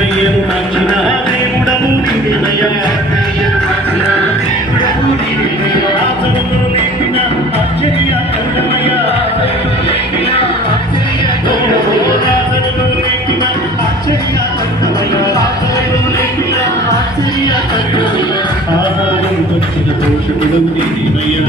ఆత్మీయను మార్చిన దేవుడము నీవేనయ్యా ఆచరణలో లేపిన ఆశ్చర్య కరుణమయ్యా ఆచరణలో లేపిన ఆశ్చర్య కరుణమయ్యా ఆచరణలో లేపిన ఆశ్చర్య కరుణమయ్యా ఆహారం వచ్చిన పోషకుడవు నీవేనయ్యా